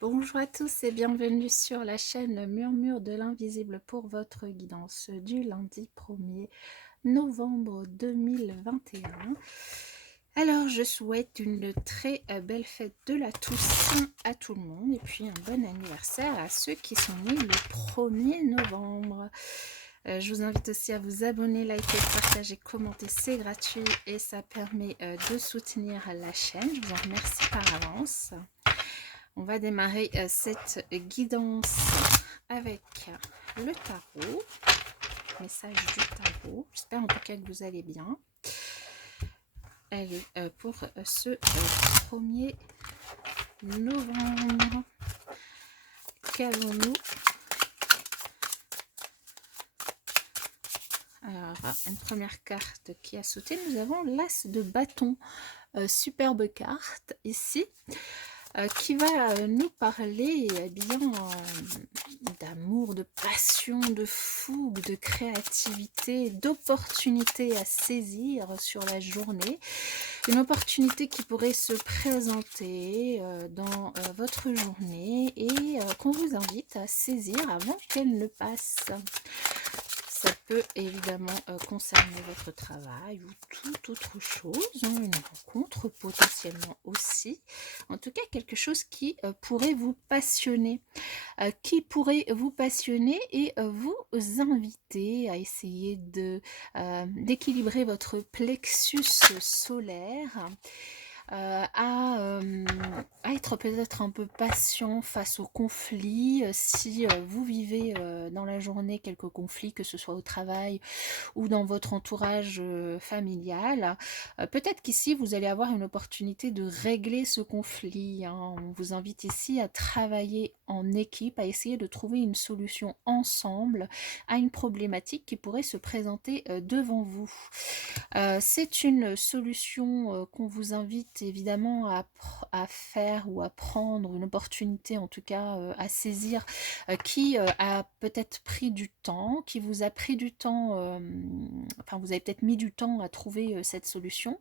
Bonjour à tous et bienvenue sur la chaîne Murmure de l'invisible pour votre guidance du lundi 1er novembre 2021. Alors je souhaite une très belle fête de la Toussaint à tout le monde et puis un bon anniversaire à ceux qui sont nés le 1er novembre. Je vous invite aussi à vous abonner, liker, partager, commenter, c'est gratuit et ça permet de soutenir la chaîne. Je vous en remercie par avance. On va démarrer cette guidance avec le tarot, message du tarot. J'espère en tout cas que vous allez bien. Allez, pour ce 1er novembre, qu'avons-nous? Alors, une première carte qui a sauté, nous avons l'As de bâton, superbe carte ici. Qui va nous parler bien d'amour, de passion, de fougue, de créativité, d'opportunités à saisir sur la journée. Une opportunité qui pourrait se présenter dans votre journée et qu'on vous invite à saisir avant qu'elle ne passe. Ça peut évidemment concerner votre travail ou toute autre chose, une rencontre potentiellement aussi. En tout cas, quelque chose qui pourrait vous passionner. Et vous inviter à essayer d'équilibrer votre plexus solaire. À être peut-être un peu patient face aux conflits. Si vous vivez dans la journée quelques conflits, que ce soit au travail ou dans votre entourage familial, peut-être qu'ici vous allez avoir une opportunité de régler ce conflit, hein. On vous invite ici à travailler en équipe, à essayer de trouver une solution ensemble à une problématique qui pourrait se présenter devant vous. C'est une solution qu'on vous invite évidemment à faire ou à prendre, une opportunité en tout cas à saisir, qui a peut-être pris du temps, qui vous a pris du temps, enfin vous avez peut-être mis du temps à trouver cette solution,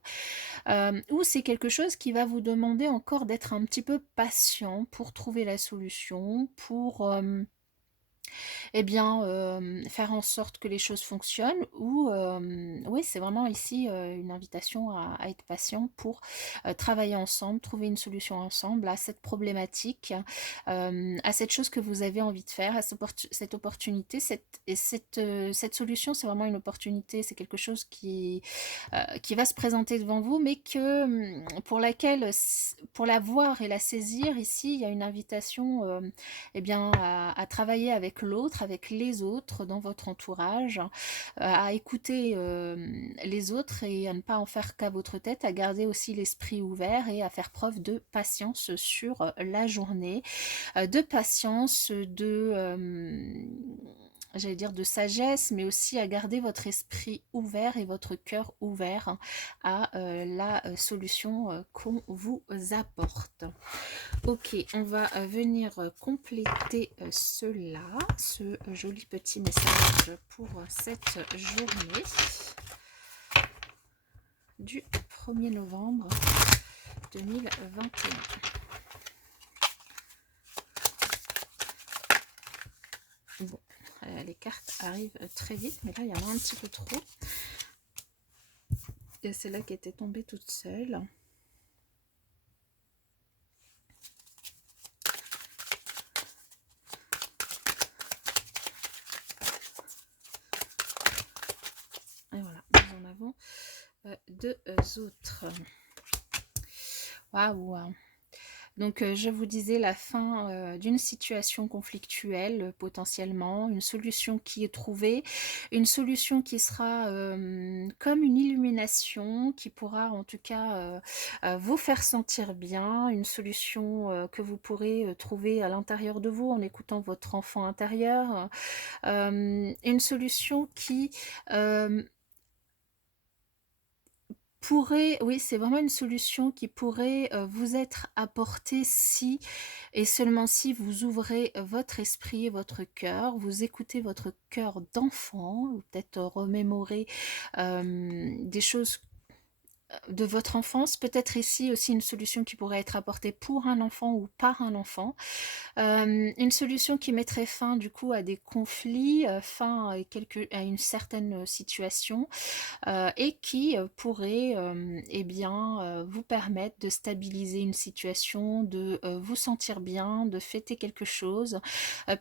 ou c'est quelque chose qui va vous demander encore d'être un petit peu patient pour trouver la solution, pour eh bien, faire en sorte que les choses fonctionnent ou oui, c'est vraiment ici une invitation à être patient pour travailler ensemble, trouver une solution ensemble à cette problématique, à cette chose que vous avez envie de faire, à cette opportunité. Cette solution, c'est vraiment une opportunité, c'est quelque chose qui va se présenter devant vous, mais pour laquelle, pour la voir et la saisir, ici, il y a une invitation eh bien, à travailler avec l'autre, avec les autres dans votre entourage, à écouter les autres et à ne pas en faire qu'à votre tête, à garder aussi l'esprit ouvert et à faire preuve de patience sur la journée, de patience, j'allais dire de sagesse, mais aussi à garder votre esprit ouvert et votre cœur ouvert à la solution qu'on vous apporte. Ok, on va venir compléter cela, ce joli petit message pour cette journée du 1er novembre 2021. Bon, les cartes arrivent très vite, mais là il y en a un petit peu trop. Et c'est là qui était tombée toute seule. Et voilà, nous en avons deux autres. Waouh! Donc, je vous disais la fin d'une situation conflictuelle, potentiellement, une solution qui est trouvée, une solution qui sera comme une illumination, qui pourra en tout cas vous faire sentir bien, une solution que vous pourrez trouver à l'intérieur de vous en écoutant votre enfant intérieur, une solution qui oui, c'est vraiment une solution qui pourrait vous être apportée si et seulement si vous ouvrez votre esprit et votre cœur, vous écoutez votre cœur d'enfant, ou peut-être remémorer des choses de votre enfance, peut-être ici aussi une solution qui pourrait être apportée pour un enfant ou par un enfant. Une solution qui mettrait fin du coup à des conflits, fin à une certaine situation, et qui pourrait eh bien, vous permettre de stabiliser une situation, de vous sentir bien, de fêter quelque chose.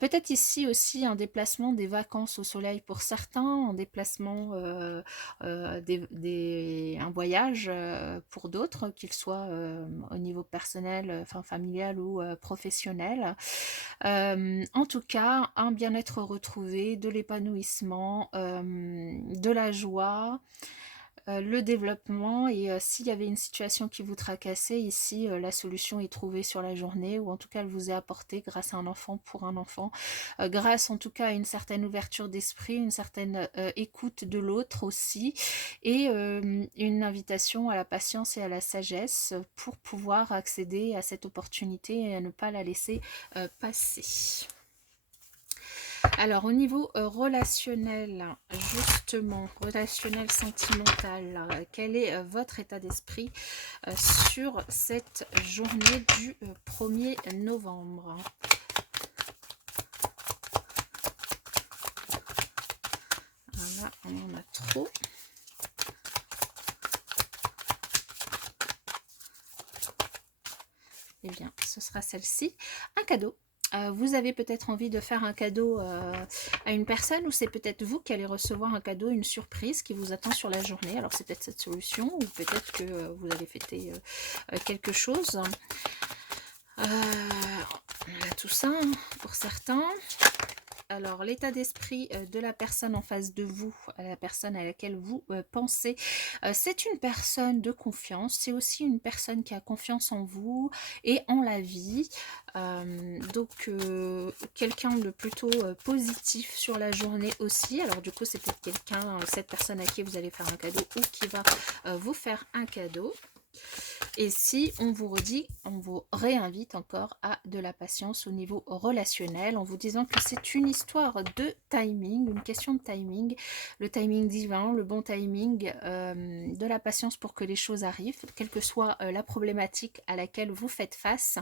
Peut-être ici aussi un déplacement, des vacances au soleil pour certains, un déplacement, un voyage pour d'autres, qu'il soit au niveau personnel, enfin familial ou professionnel. En tout cas, un bien-être retrouvé, de l'épanouissement, de la joie, le développement et s'il y avait une situation qui vous tracassait, ici, la solution est trouvée sur la journée ou en tout cas elle vous est apportée grâce à un enfant, pour un enfant, grâce en tout cas à une certaine ouverture d'esprit, une certaine écoute de l'autre aussi et une invitation à la patience et à la sagesse pour pouvoir accéder à cette opportunité et à ne pas la laisser passer. Alors au niveau relationnel, justement, relationnel sentimental, quel est votre état d'esprit sur cette journée du 1er novembre? Voilà, on en a trop. Eh bien, ce sera celle-ci. Un cadeau. Vous avez peut-être envie de faire un cadeau à une personne ou c'est peut-être vous qui allez recevoir un cadeau, une surprise qui vous attend sur la journée. Alors c'est peut-être cette solution ou peut-être que vous allez fêter quelque chose. On a tout ça hein, pour certains. Alors, l'état d'esprit de la personne en face de vous, la personne à laquelle vous pensez, c'est une personne de confiance. C'est aussi une personne qui a confiance en vous et en la vie. Donc, quelqu'un de plutôt positif sur la journée aussi. Alors, du coup, c'est peut-être quelqu'un, cette personne à qui vous allez faire un cadeau ou qui va vous faire un cadeau. Et si on vous redit, on vous réinvite encore à de la patience au niveau relationnel en vous disant que c'est une histoire de timing, une question de timing, le timing divin, le bon timing, de la patience pour que les choses arrivent, quelle que soit la problématique à laquelle vous faites face,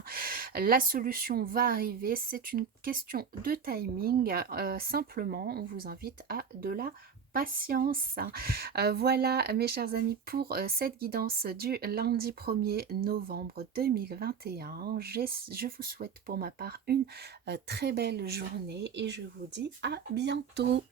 la solution va arriver, c'est une question de timing, simplement on vous invite à de la patience. Voilà mes chers amis pour cette guidance du lundi 1er novembre 2021. Je vous souhaite pour ma part une très belle journée et je vous dis à bientôt.